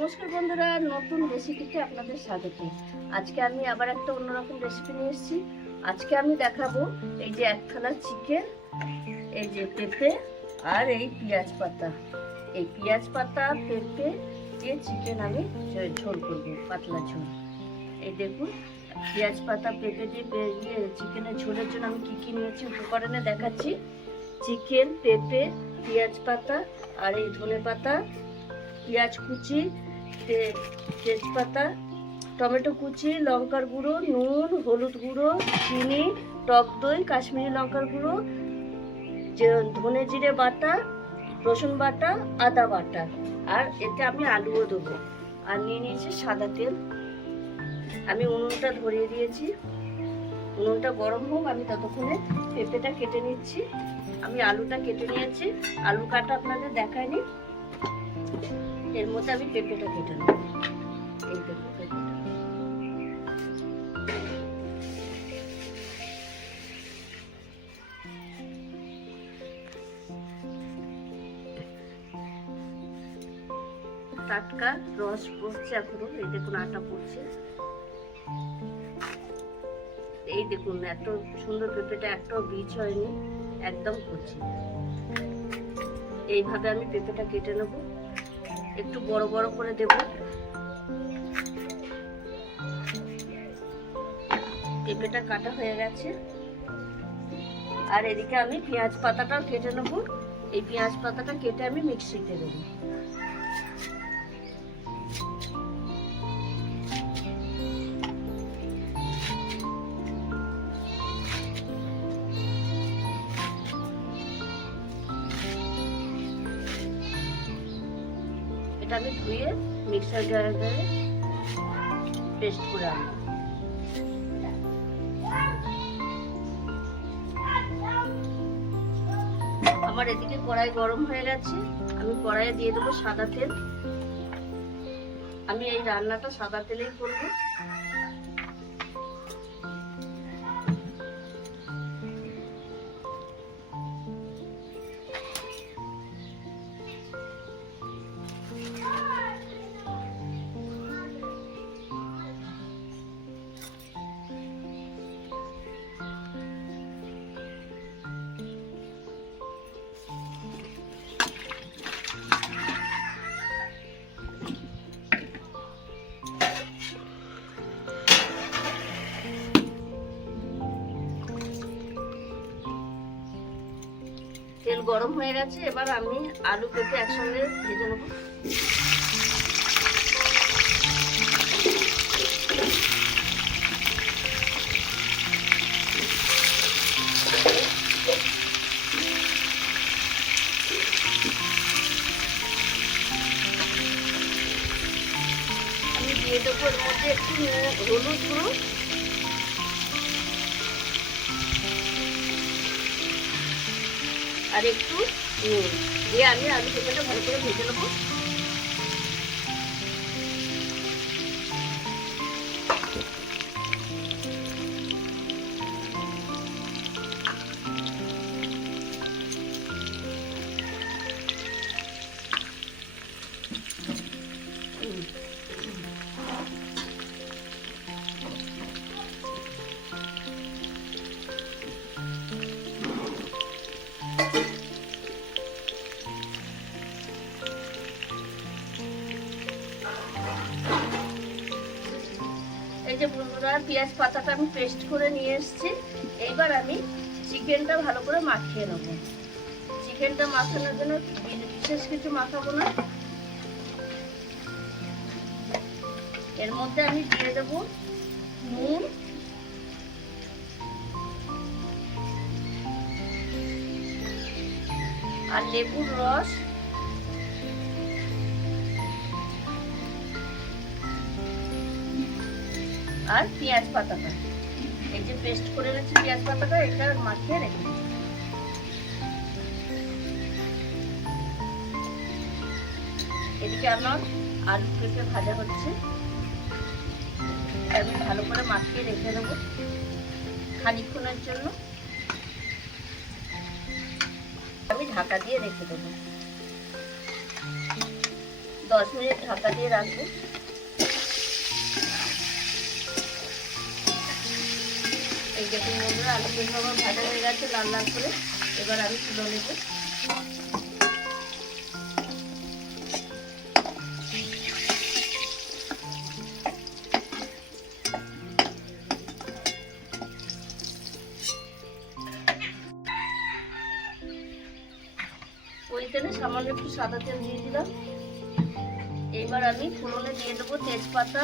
নমস্কার বন্ধুরা, নতুন রেসিপিতে আপনাদের স্বাগত। আজকে আমি আবার একটা অন্যরকম রেসিপি নিয়ে এসেছি। আজকে আমি দেখাবো এই যে এক থালা চিকেন এই যে পেঁপে আর এই পেঁয়াজ পাতা। এই পেঁয়াজ পাতা, পেঁপে দিয়ে চিকেন আমি ঝোল করব, পাতলা ঝোল। এই দেখুন, পেঁয়াজ পাতা, পেঁপে দিয়ে ইয়ে চিকেনের ঝোলের জন্য আমি কী কী নিয়েছি উপকরণে দেখাচ্ছি। চিকেন পেঁপে, পেঁয়াজ পাতা আর এই ধনে পাতা পেঁয়াজ কুচি তেজপাতা, টমেটো কুচি, লঙ্কার গুঁড়ো, নুন, হলুদ গুঁড়ো, চিনি, টক দই, কাশ্মীরি লঙ্কার গুঁড়ো ধনে জিরে বাটা, রসুন বাটা, আদা বাটা। আর এতে আমি আলুও দেবো। আর নিয়ে নিয়েছি সাদা তেল। আমি উনুনটা ধরিয়ে দিয়েছি। উনুনটা গরম হোক, আমি ততক্ষণে পেঁপেটা কেটে নিচ্ছি। আমি আলুটা কেটে নিয়েছি। আলু কাটা আপনাদের দেখায়নি। এর মধ্যে আমি পেঁপেটা কেটে নেব। টাটকা রস পড়ছে এখনও এই দেখুন আটা পড়ছে। এই দেখুন, এত সুন্দর পেঁপেটা, একটাও বীজ হয়নি, একদম কচি এইভাবে আমি পেঁপেটা কেটে নেব। একটু বড় বড় করে দেব। পেঁপেটা কাটা হয়ে গেছে। আর এদিকে আমি পেঁয়াজ পাতাটাও কেটে নেব। এই পেঁয়াজ পাতাটা কেটে আমি মিক্সিতে দেবো। মিক্সার গ্রাইন্ডারে পেস্ট করে আনব আমার এদিকে কড়াই গরম হয়ে গেছে। আমি কড়াইয়ে দিয়ে দেবো সাদা তেল। আমি এই রান্নাটা সাদা তেলেই করব। গরম হয়ে গেছে, এবার আমি আলু পেঁপে একসঙ্গে ভেজে নেব। আমি দিয়ে দেবো এর মধ্যে একটু হলুদ গুঁড়ো আর একটু নুন। দিয়ে আমি আলু চিকেনটা ভালো করে ভেজে নেব। যে বন্ধুরা পেঁয়াজ পাতাটা আমি পেস্ট করে নিয়ে এসেছি, এইবার আমি চিকেনটা ভালো করে মাখিয়ে নেব। চিকেনটা মাখানোর জন্য বিশেষ কিছু মাখাবো না। এর মধ্যে আমি দিয়ে দেব নুন। আর লেবুর রস। আর পেঁয়াজ পাতাটা। এই যে পেস্ট করে রেখেছি পেঁয়াজ পাতাটা, এটা মাখিয়ে রেখে। এদিকে আমার আলু পেঁপে ভাজা হচ্ছে। আমি ভালো করে মাখিয়ে রেখে দেবো খানিক্ষণের জন্য। আমি ঢাকা দিয়ে রেখে দেবো। দশ মিনিট ঢাকা দিয়ে রাখব। এই হয়ে গেছে করে। এবার আমি সামান্য একটু সাদা তেল দিয়ে দিলাম। এইবার আমি ফোড়নে দিয়ে দেবো তেজপাতা।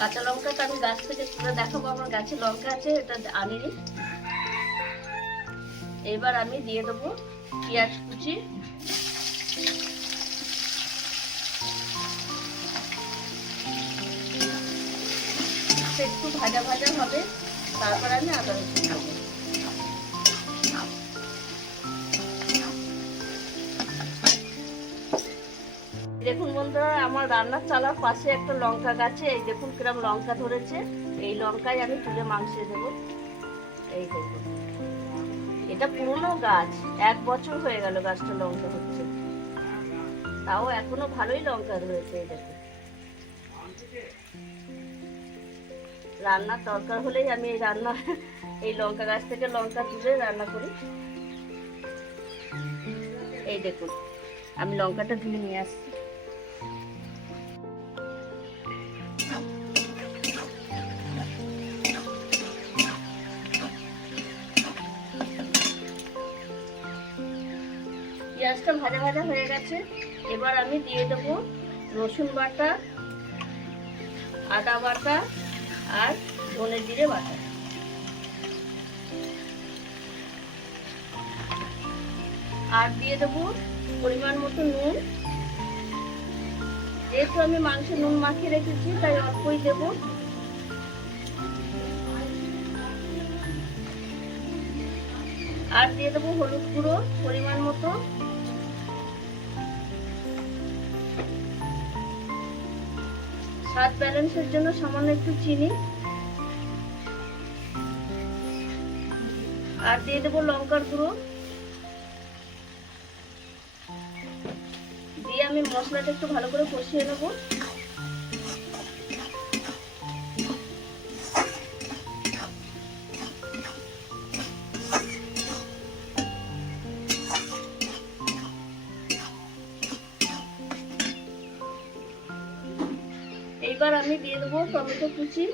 কাঁচা লঙ্কা তো আমি গাছ থেকে তুলে দেখাবো, আমার গাছে লঙ্কা আছে, এটা আনিনি। এবার আমি দিয়ে দেবো পেঁয়াজ কুচি। একটু ভাজা ভাজা হবে, তারপর আমি আদা রসুন দেখুন বন্ধুরা, আমার রান্নার চালার পাশে একটা লঙ্কা গাছে, এই দেখুন কিরম লঙ্কা ধরেছে। এই লঙ্কায় আমি তুলে মাংসে দেব। এই দেখুন। এটা পুরনো গাছ, এক বছর হয়ে গেল গাছটা লঙ্কা হচ্ছে তাও এখনও ভালোই লঙ্কা ধরেছে, এই দেখুন। রান্নার দরকার হলেই আমি এই রান্না, এই লঙ্কা গাছ থেকে লঙ্কা তুলে রান্না করি। এই দেখুন, আমি লঙ্কাটা ধুয়ে নিয়ে আসছি। পেঁয়াজটা ভাজা ভাজা হয়ে গেছে। এবার আমি দিয়ে দেবো রসুন বাটা, আদা বাটা আর ধনে জিরে বাটা। আর দিয়ে দেবো পরিমাণ মতো নুন। যেহেতু আমি মাংসে নুন মাখিয়ে রেখেছি, তাই অল্পই দেবো। আর দিয়ে দেবো হলুদ গুঁড়ো পরিমাণ মতো। স্বাদ ব্যালেন্সের জন্য সামান্য একটু চিনি। আর দিয়ে দেবো লঙ্কার গুঁড়ো। দিয়ে আমি মশলাটা একটু ভালো করে কষিয়ে নেব। দেবো টমেটো কুচি।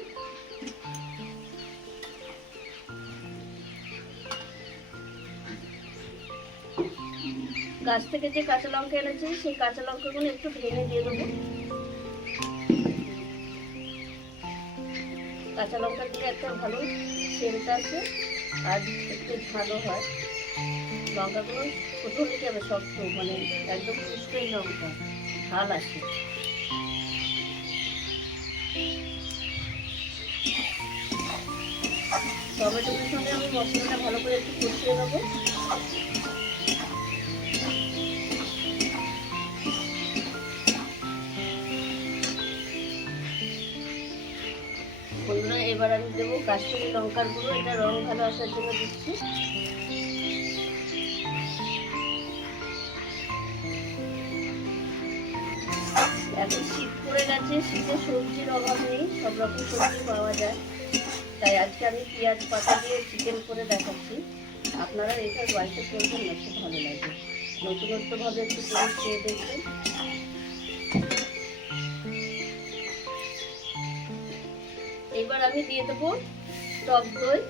গাছ থেকে যে কাঁচা লঙ্কা এনেছি, সেই কাঁচা লঙ্কাগুলো একটু ভেঙে দিয়ে দেবো। কাঁচা লঙ্কা দিলে একটা ভালো সেন্ট আছে আর একটু ভালো হয়। লঙ্কাগুলো ছোটো নিতে হবে শক্ত মানে একদম শুষ্কই লঙ্কা, ঝাল আছে টমেটোর সঙ্গে আমি মশলাটা ভালো করে একটু কষিয়ে নেব। বন্ধুরা, এবার আমি দেবো কাশ্মীরি লঙ্কার গুঁড়ো। এটা রং ভালো আসার জন্য দিচ্ছি। এখন শীত পড়ে গেছে, শীতে সবজির অভাব নেই, সব রকম সবজি পাওয়া যায়। তাই আজকে আমি পেঁয়াজ পাতা দিয়ে চিকেন করে দেখাচ্ছি। আপনারা এইভাবে বাড়িতে করবেন না খুব ভালো লাগে নতুনত্বভাবে একটু করে খেয়ে দেখবেন। এবার আমি দিয়ে দেবো টক দই।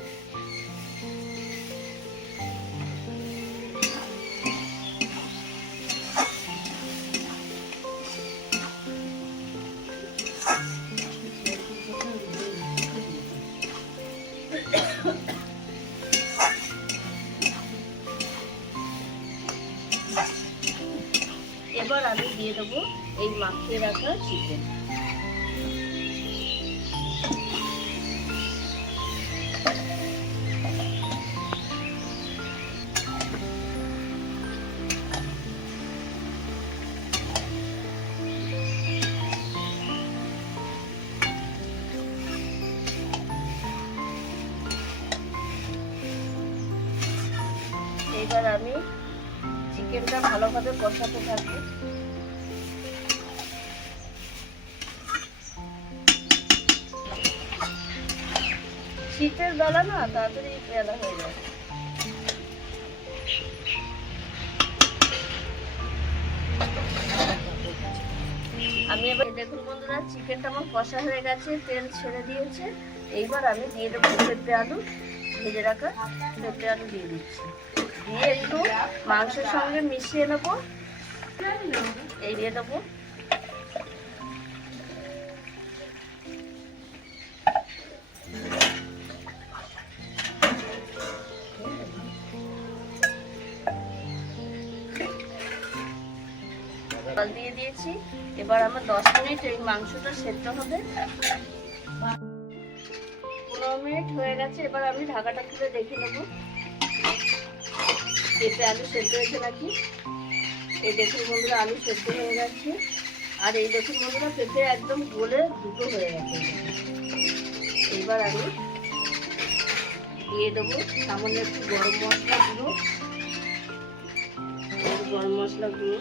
দেবো এই মাখিয়ে রাখা চিকেন। এবার আমি চিকেনটা ভালোভাবে কষাতে থাকি। শীতের বেলা না তাড়াতাড়ি বেলা হয়ে যায়। আমি এবার দেখুন বন্ধুরা চিকেনটা আমার কষা হয়ে গেছে, তেল ছেড়ে দিয়েছে। এইবার আমি দিয়ে দেবো পেঁপে আলু, ভেজে রাখা পেঁপে আলু দিয়ে দিচ্ছি। দিয়ে একটু মাংসের সঙ্গে মিশিয়ে নেব। এই দিয়ে দেবো জল দিয়ে দিয়েছি। এবার আমার দশ মিনিট এই মাংসটা সেদ্ধ হবে। পনেরো মিনিট হয়ে গেছে, এবার আমি ঢাকাটা খুলে দেখে নেব। পেঁপে আলু সেদ্ধ হয়েছে নাকি? এই দেখুন বন্ধুরা, আলু সেদ্ধ হয়ে গেছে। আর এই দেখুন বন্ধুরা, পেঁপে একদম গলে দুটো হয়ে গেছে। এইবার আমি দিয়ে দেবো সামান্য একটু গরম মশলা গুঁড়ো গরম মশলা গুঁড়ো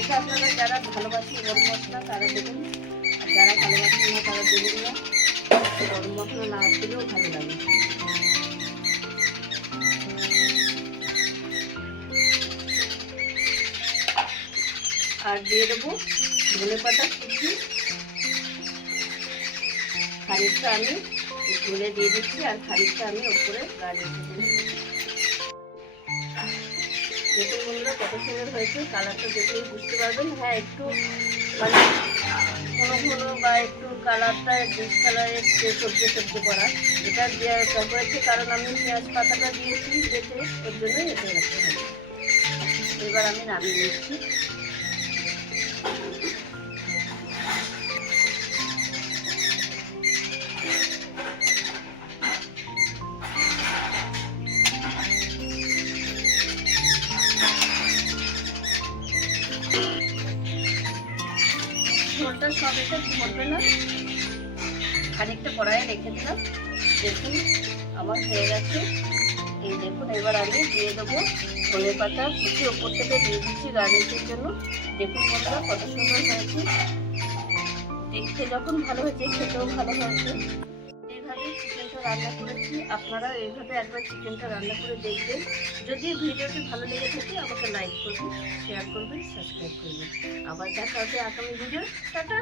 এটা আপনারা যারা ভালোবাসেন গরম মশলা, তারা দেবেন। আর যারা ভালোবাসেন না, তারা দেবেন না। গরম মশলা না দিলেও ভালো লাগে। আর দিয়ে দেবো ধনে পাতা কুচি। খানিকটা আমি ঝোলে দিয়ে দিচ্ছি, আর খানিকটা আমি ওপরে গাড়ি দেখুন বন্ধুরা কত সুন্দর হয়েছে, কালারটা দেখলেই বুঝতে পারবেন। হ্যাঁ একটু মানে কোনো বা একটু কালারটা ডিস কালারের যে সবজি সবজি করা, এটা কারণ আমি পেঁয়াজ পাতাটা দিয়েছি যেতে ওর জন্যই রাখতে হবে এবার আমি নামিয়ে নিচ্ছি। সব না। খানিকটা কড়াইয়ে রেখে দিলাম দেখুন, আমার হয়ে গেছে। এই দেখুন, এবার আমি দিয়ে দেবো ধনে পাতা। কুচি ওপর থেকে দিয়ে দিচ্ছি গার্নিশের জন্য। দেখুন বন্ধুরা, কত সুন্দর হয়েছে। দেখতে যখন ভালো হয়েছে, খেতেও ভালো হয়েছে। রান্না করেছি। আপনারা এইভাবে একবার চিকেনটা রান্না করে দেখবেন। যদি ভিডিওটি ভালো লেগে থাকে, আমাকে লাইক করবেন শেয়ার করবেন সাবস্ক্রাইব করবেন। আবার দেখা হবে আগামী ভিডিও টাটা!